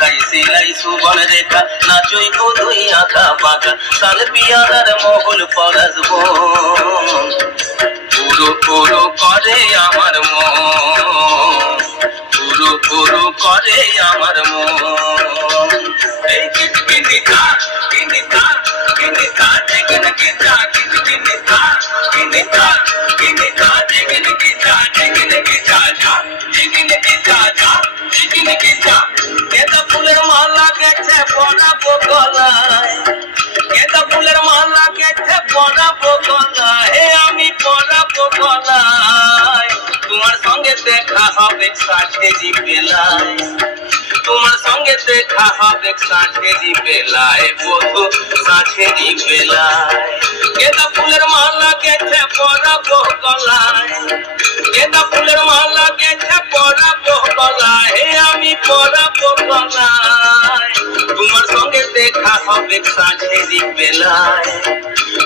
আকাই সিলাই সুবন রেখা নাচই কদই আঁকা পাকা সাল পিয়াদার মহল পরাজব পুরো পুরো করে আমার মন পুরো পুরো করে আমার মন এই কিনিতা কিনিতা কিনিতা দেখনে কিতা কিনিতা কিনিতা কিনিতা দেখনে কিতা দেখনে কিতা দেখনে কিতা দেখনে কিতা এটা ফুলের মালা গেছে পড়াবো গলায় এটা ফুলের মালা গেছে পড়াবো গলায় আমি পড়াবো গলায় তোমার সঙ্গে দেখা হবে সাথেরি বেলায় তোমার সঙ্গে দেখা হবে সাথেরি বেলায় বধু সাথেরি বেলায় এটা ফুলের মালা গেছে পড়াবো গলায় এটা ফুলের মালা গেছে পড়াবো গলায় আমি পড়াবো গলায় তোমার সঙ্গে দেখা হবে সাথেরি বেলায়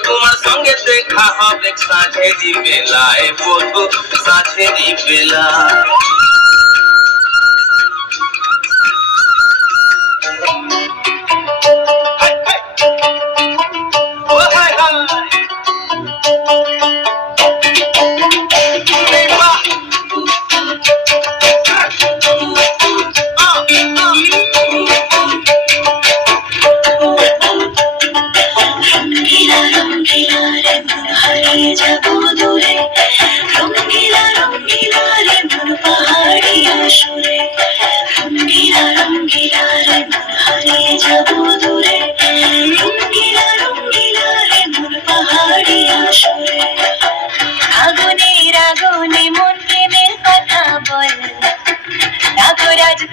তোমার সঙ্গে দেখা হবে সাথেরি বেলায় বধু সাথেরি বেলায়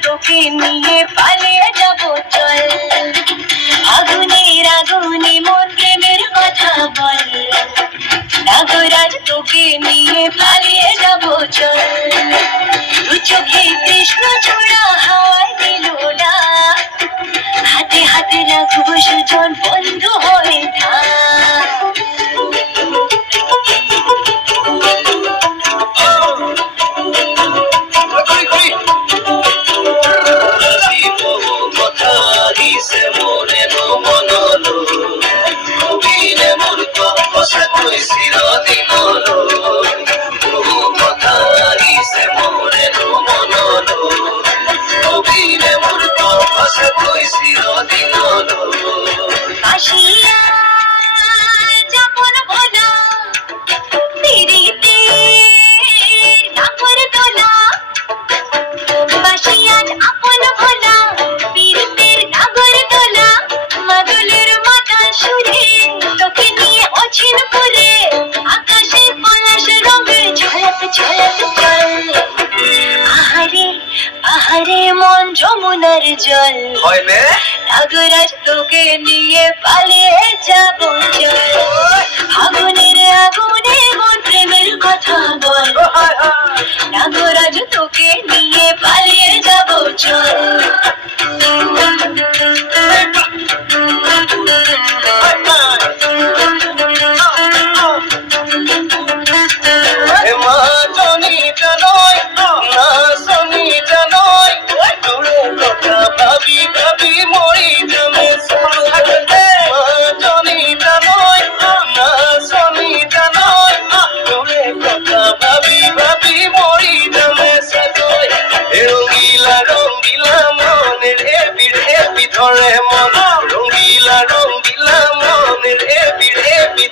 তোকে নিয়ে পালিয়ে যাবো চল আগুনের আগুনে মন প্রেমের কথা বল নাগরাজ তোকে নিয়ে পালিয়ে যাবো চল দু চোখে কৃষ্ণ চূড়া হাওয়ায় দিল না হাতে হাতে রাখবো সুজন বন্ধু হয়ে থাক যমুনার জল নাগরাজ তোকে নিয়ে পালিয়ে যাবো চল আগুনের আগুনে মন প্রেমের কথা বল নাগরাজ তোকে নিয়ে পালিয়ে যাবো চল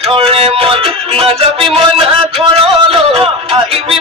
ধরে মন না যাবি মন ঘরলো আহিবি